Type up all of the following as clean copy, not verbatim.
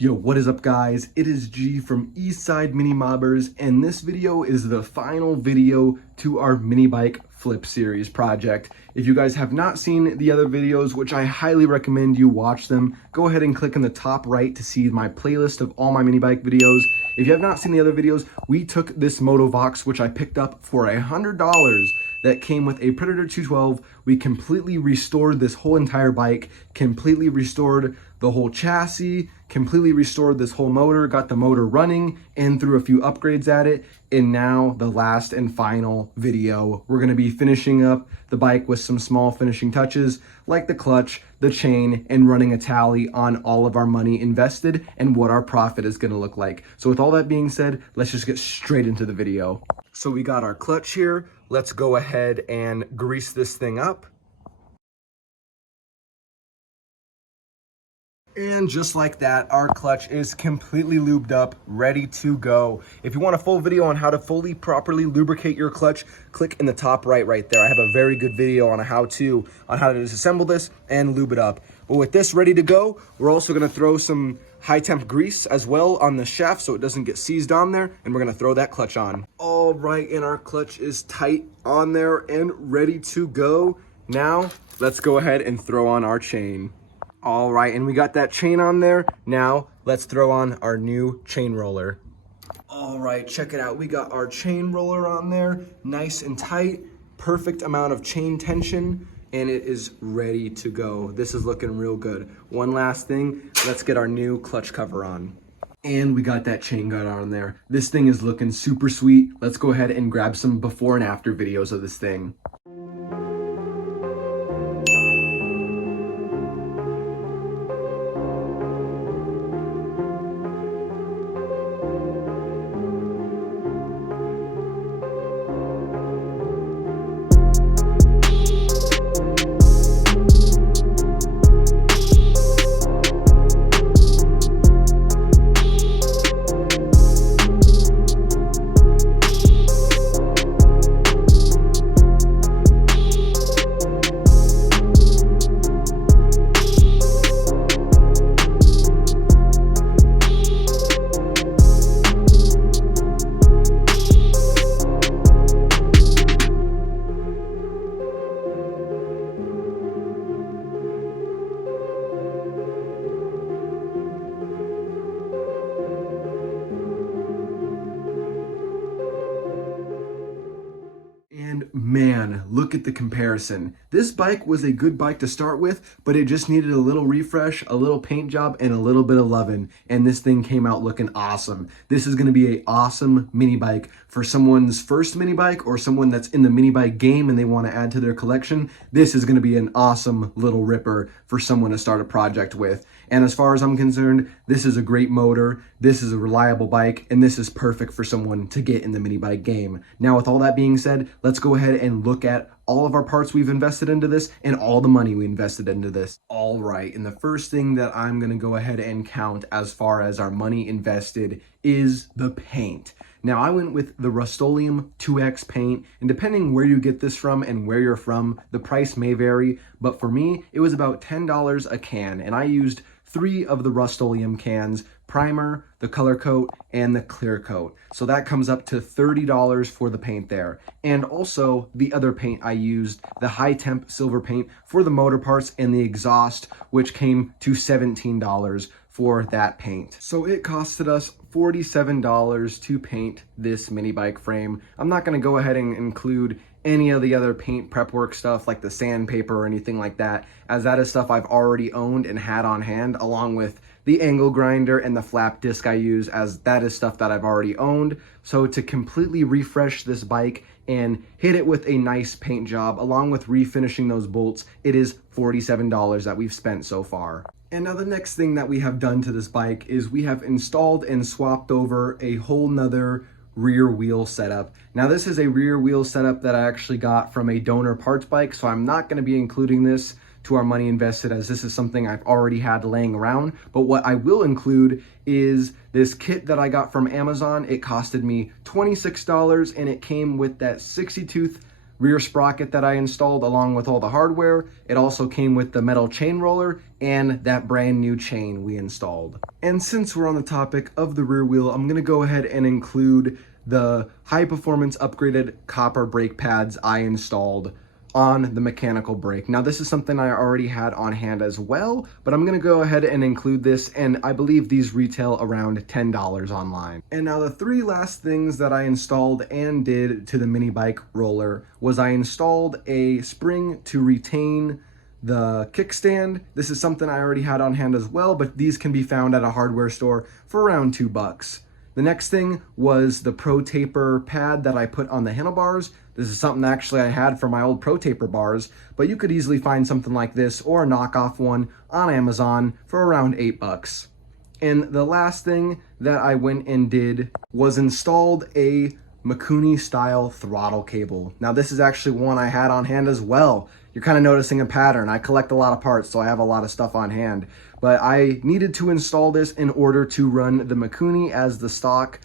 Yo, what is up guys? It is G from EastSideMiniMobberz, and this video is the final video to our mini bike flip series project. If you guys have not seen the other videos, which I highly recommend you watch them, go ahead and click in the top right to see my playlist of all my mini bike videos. If you have not seen the other videos, we took this Motovox, which I picked up for $100, that came with a Predator 212. We completely restored this whole entire bike, completely restored the whole chassis, completely restored this whole motor, got the motor running, and threw a few upgrades at it. And now the last and final video, we're gonna be finishing up the bike with some small finishing touches like the clutch, the chain, and running a tally on all of our money invested and what our profit is gonna look like. So with all that being said, let's just get straight into the video. So we got our clutch here. Let's go ahead and grease this thing up. And just like that, our clutch is completely lubed up, ready to go. If you want a full video on how to fully, properly lubricate your clutch, click in the top right there. I have a very good video on how to disassemble this and lube it up. But with this ready to go, we're also gonna throw some high temp grease as well on the shaft so it doesn't get seized on there, and we're gonna throw that clutch on. All right, and our clutch is tight on there and ready to go. Now, let's go ahead and throw on our chain. All right, and we got that chain on there. Now, let's throw on our new chain roller. All right, check it out. We got our chain roller on there, nice and tight, perfect amount of chain tension, and it is ready to go. This is looking real good. One last thing, let's get our new clutch cover on. And we got that chain guard on there. This thing is looking super sweet. Let's go ahead and grab some before and after videos of this thing. And man, look at the comparison. This bike was a good bike to start with, but it just needed a little refresh, a little paint job, and a little bit of loving. And this thing came out looking awesome. This is gonna be an awesome mini bike for someone's first mini bike or someone that's in the mini bike game and they wanna add to their collection. This is gonna be an awesome little ripper for someone to start a project with. And as far as I'm concerned, this is a great motor, this is a reliable bike, and this is perfect for someone to get in the mini bike game. Now, with all that being said, let's go ahead and look at all of our parts we've invested into this and all the money we invested into this. All right, and the first thing that I'm gonna go ahead and count as far as our money invested is the paint. Now, I went with the Rust-Oleum 2X paint, and depending where you get this from and where you're from, the price may vary, but for me, it was about $10 a can, and I used 3 of the Rust-Oleum cans: primer, the color coat, and the clear coat. So that comes up to $30 for the paint there. And also the other paint I used, the high temp silver paint for the motor parts and the exhaust, which came to $17 for that paint. So it costed us $47 to paint this mini bike frame. I'm not gonna go ahead and include any of the other paint prep work stuff like the sandpaper or anything like that, as that is stuff I've already owned and had on hand, along with the angle grinder and the flap disc I use, as that is stuff that I've already owned. So to completely refresh this bike and hit it with a nice paint job, along with refinishing those bolts, it is $47 that we've spent so far. And now the next thing that we have done to this bike is we have installed and swapped over a whole nother rear wheel setup. Now this is a rear wheel setup that I actually got from a donor parts bike, so I'm not gonna be including this to our money invested, as this is something I've already had laying around. But what I will include is this kit that I got from Amazon. It costed me $26 and it came with that 60 tooth rear sprocket that I installed along with all the hardware. It also came with the metal chain roller and that brand new chain we installed. And since we're on the topic of the rear wheel, I'm gonna go ahead and include the high performance upgraded copper brake pads I installed on the mechanical brake. Now this is something I already had on hand as well, but I'm gonna go ahead and include this, and I believe these retail around $10 online. And now the three last things that I installed and did to the mini bike roller was I installed a spring to retain the kickstand. This is something I already had on hand as well, but these can be found at a hardware store for around $2. The next thing was the Pro Taper pad that I put on the handlebars. This is something actually I had for my old Pro Taper bars, but you could easily find something like this or a knockoff one on Amazon for around $8. And the last thing that I went and did was installed a Mikuni style throttle cable. Now this is actually one I had on hand as well. You're kind of noticing a pattern. I collect a lot of parts, so I have a lot of stuff on hand. But I needed to install this in order to run the Mikuni, as the stock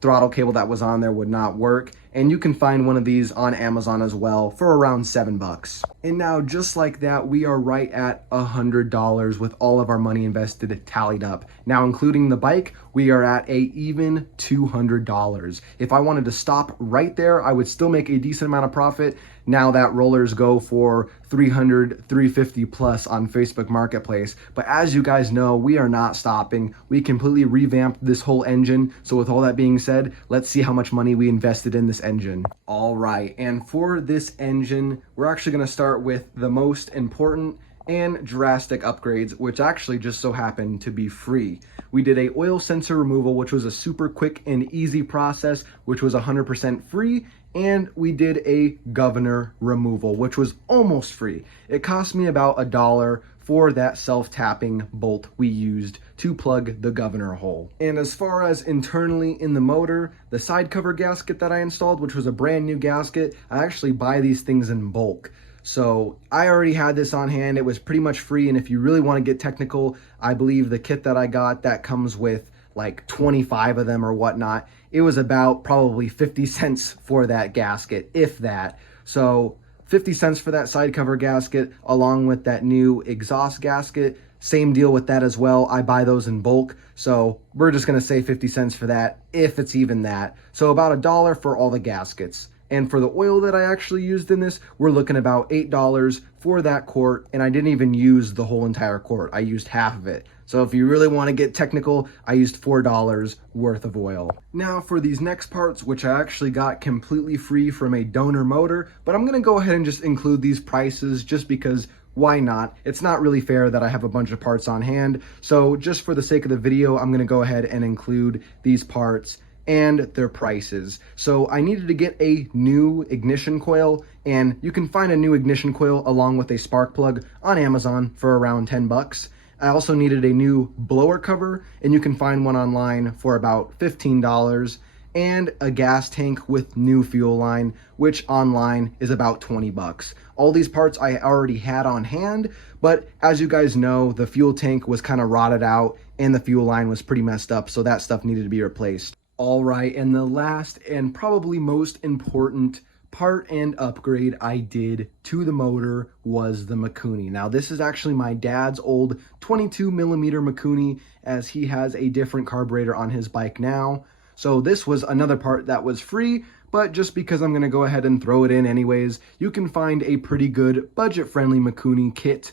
throttle cable that was on there would not work. And you can find one of these on Amazon as well for around $7. And now just like that, we are right at $100 with all of our money invested tallied up. Now including the bike, we are at a even $200. If I wanted to stop right there, I would still make a decent amount of profit. Now that rollers go for $300, $350 plus on Facebook Marketplace. But as you guys know, we are not stopping. We completely revamped this whole engine. So with all that being said, let's see how much money we invested in this engine. All right, and for this engine, we're actually gonna start with the most important and drastic upgrades, which actually just so happened to be free. We did a oil sensor removal, which was a super quick and easy process, which was 100% free. And we did a governor removal, which was almost free. It cost me about $1 for that self-tapping bolt we used to plug the governor hole. And as far as internally in the motor, the side cover gasket that I installed, which was a brand new gasket, I actually buy these things in bulk. So I already had this on hand. It was pretty much free. And if you really want to get technical, I believe the kit that I got that comes with like 25 of them or whatnot, it was about probably 50 cents for that gasket, if that. So 50 cents for that side cover gasket along with that new exhaust gasket. Same deal with that as well. I buy those in bulk. So we're just going to say 50 cents for that, if it's even that. So about $1 for all the gaskets. And for the oil that I actually used in this, we're looking about $8 for that quart. And I didn't even use the whole entire quart. I used half of it. So if you really want to get technical, I used $4 worth of oil. Now for these next parts, which I actually got completely free from a donor motor, but I'm going to go ahead and just include these prices just because why not? It's not really fair that I have a bunch of parts on hand. So just for the sake of the video, I'm going to go ahead and include these parts and their prices. So I needed to get a new ignition coil, and you can find a new ignition coil along with a spark plug on Amazon for around $10. I also needed a new blower cover, and you can find one online for about $15, and a gas tank with new fuel line, which online is about $20. All these parts I already had on hand, but as you guys know, the fuel tank was kind of rotted out and the fuel line was pretty messed up, so that stuff needed to be replaced. All right, and the last and probably most important part and upgrade I did to the motor was the Mikuni. Now this is actually my dad's old 22mm Mikuni, as he has a different carburetor on his bike now. So this was another part that was free, but just because I'm gonna go ahead and throw it in anyways, you can find a pretty good budget-friendly Mikuni kit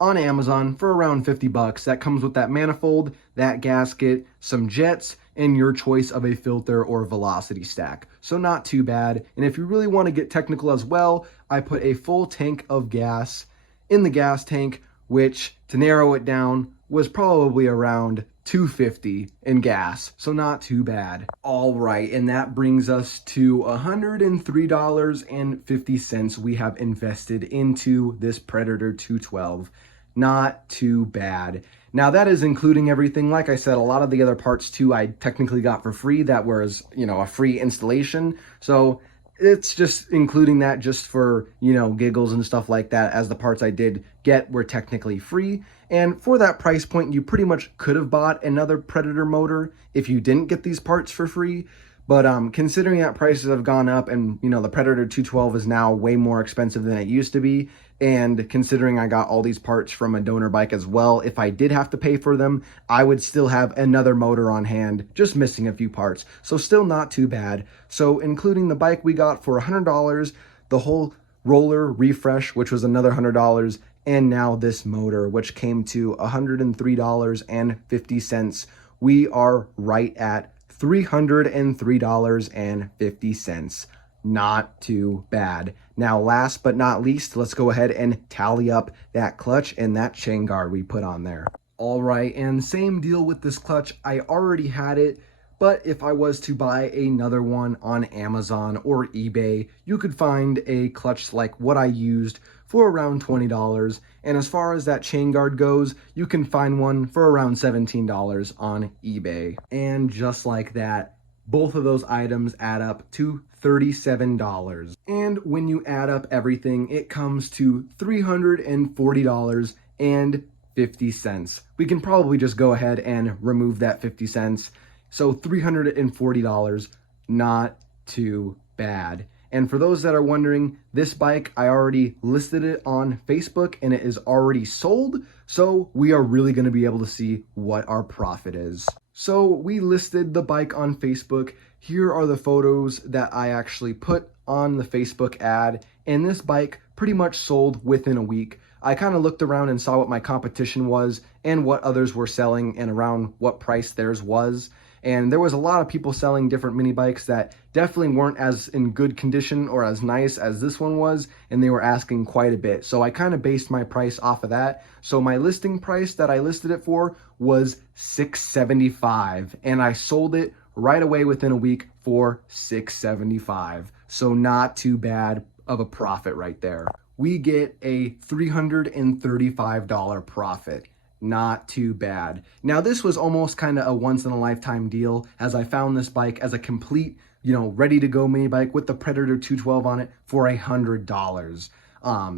on Amazon for around $50. That comes with that manifold, that gasket, some jets, and your choice of a filter or velocity stack. So not too bad. And if you really want to get technical as well, I put a full tank of gas in the gas tank, which, to narrow it down, was probably around $2.50 in gas, so not too bad. All right, and that brings us to $103.50 we have invested into this Predator 212. Not too bad. Now that is including everything. Like I said, a lot of the other parts too I technically got for free. That was, a free installation. So it's just including that just for, giggles and stuff like that, as the parts I did get were technically free. And for that price point, you pretty much could have bought another Predator motor if you didn't get these parts for free. But considering that prices have gone up and, you know, the Predator 212 is now way more expensive than it used to be, and considering I got all these parts from a donor bike as well, if I did have to pay for them, I would still have another motor on hand, just missing a few parts. So still not too bad. So including the bike we got for $100, the whole roller refresh, which was another $100, and now this motor, which came to $103.50. We are right at $303.50. Not too bad. Now, last but not least, let's go ahead and tally up that clutch and that chain guard we put on there. All right, and same deal with this clutch. I already had it, but if I was to buy another one on Amazon or eBay, you could find a clutch like what I used for around $20. And as far as that chain guard goes, you can find one for around $17 on eBay. And just like that, both of those items add up to $37. And when you add up everything, it comes to $340.50. We can probably just go ahead and remove that 50 cents. So $340, not too bad. And for those that are wondering, this bike, I already listed it on Facebook and it is already sold. So we are really going to be able to see what our profit is. So we listed the bike on Facebook. Here are the photos that I actually put on the Facebook ad. And this bike pretty much sold within a week. I kind of looked around and saw what my competition was and what others were selling and around what price theirs was. And there was a lot of people selling different mini bikes that definitely weren't as in good condition or as nice as this one was, and they were asking quite a bit. So I kind of based my price off of that. So my listing price that I listed it for was $675, and I sold it right away within a week for $675. So not too bad of a profit right there. We get a $335 profit. Not too bad. Now, this was almost kind of a once-in-a-lifetime deal, as I found this bike as a complete, you know, ready-to-go mini bike with the Predator 212 on it for $100.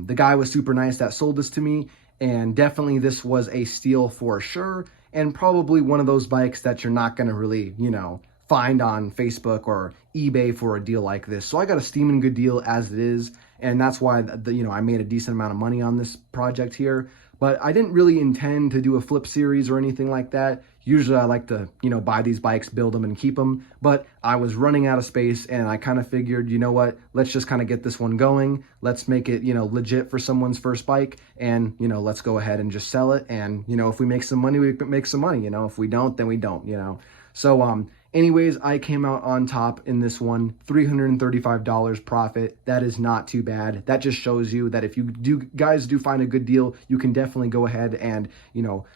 The guy was super nice that sold this to me, and definitely this was a steal for sure, and probably one of those bikes that you're not going to really, you know, find on Facebook or eBay for a deal like this. So I got a steaming good deal as it is, and that's why, you know, I made a decent amount of money on this project here. But I didn't really intend to do a flip series or anything like that. Usually I like to, you know, buy these bikes, build them, and keep them. But I was running out of space, and I kind of figured, you know what, let's just kind of get this one going. Let's make it, you know, legit for someone's first bike. And, you know, let's go ahead and just sell it. And, you know, if we make some money, we make some money. You know, if we don't, then we don't, you know. So, anyways, I came out on top in this one, $335 profit. That is not too bad. That just shows you that if you guys do find a good deal, you can definitely go ahead and, you know,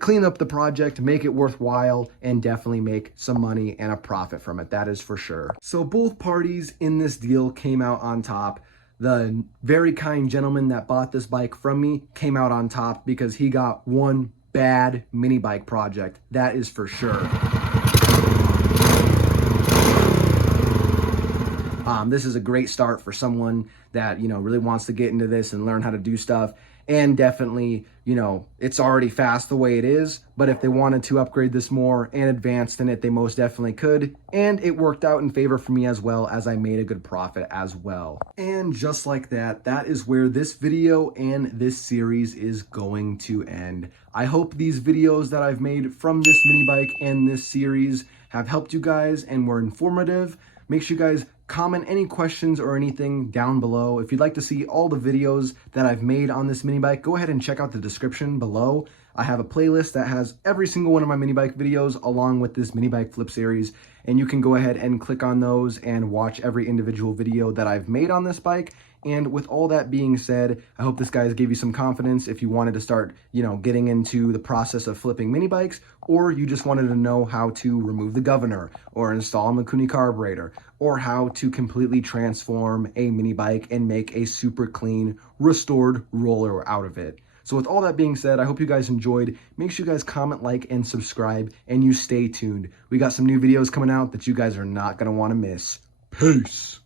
clean up the project, make it worthwhile, and definitely make some money and a profit from it. That is for sure. So both parties in this deal came out on top. The very kind gentleman that bought this bike from me came out on top because he got one bad mini bike project. That is for sure. This is a great start for someone that, you know, really wants to get into this and learn how to do stuff. And definitely, you know, it's already fast the way it is, but if they wanted to upgrade this more and advanced in it, they most definitely could. And it worked out in favor for me as well, as I made a good profit as well. And just like that, that is where this video and this series is going to end. I hope these videos that I've made from this mini bike and this series have helped you guys and were informative. Make sure you guys comment any questions or anything down below. If you'd like to see all the videos that I've made on this mini bike, go ahead and check out the description below. I have a playlist that has every single one of my mini bike videos along with this mini bike flip series, and you can go ahead and click on those and watch every individual video that I've made on this bike. And with all that being said, I hope this guys gave you some confidence if you wanted to start, you know, getting into the process of flipping mini bikes, or you just wanted to know how to remove the governor or install a Mikuni carburetor, or how to completely transform a mini bike and make a super clean restored roller out of it. So with all that being said, I hope you guys enjoyed. Make sure you guys comment, like, and subscribe, and you stay tuned. We got some new videos coming out that you guys are not going to want to miss. Peace.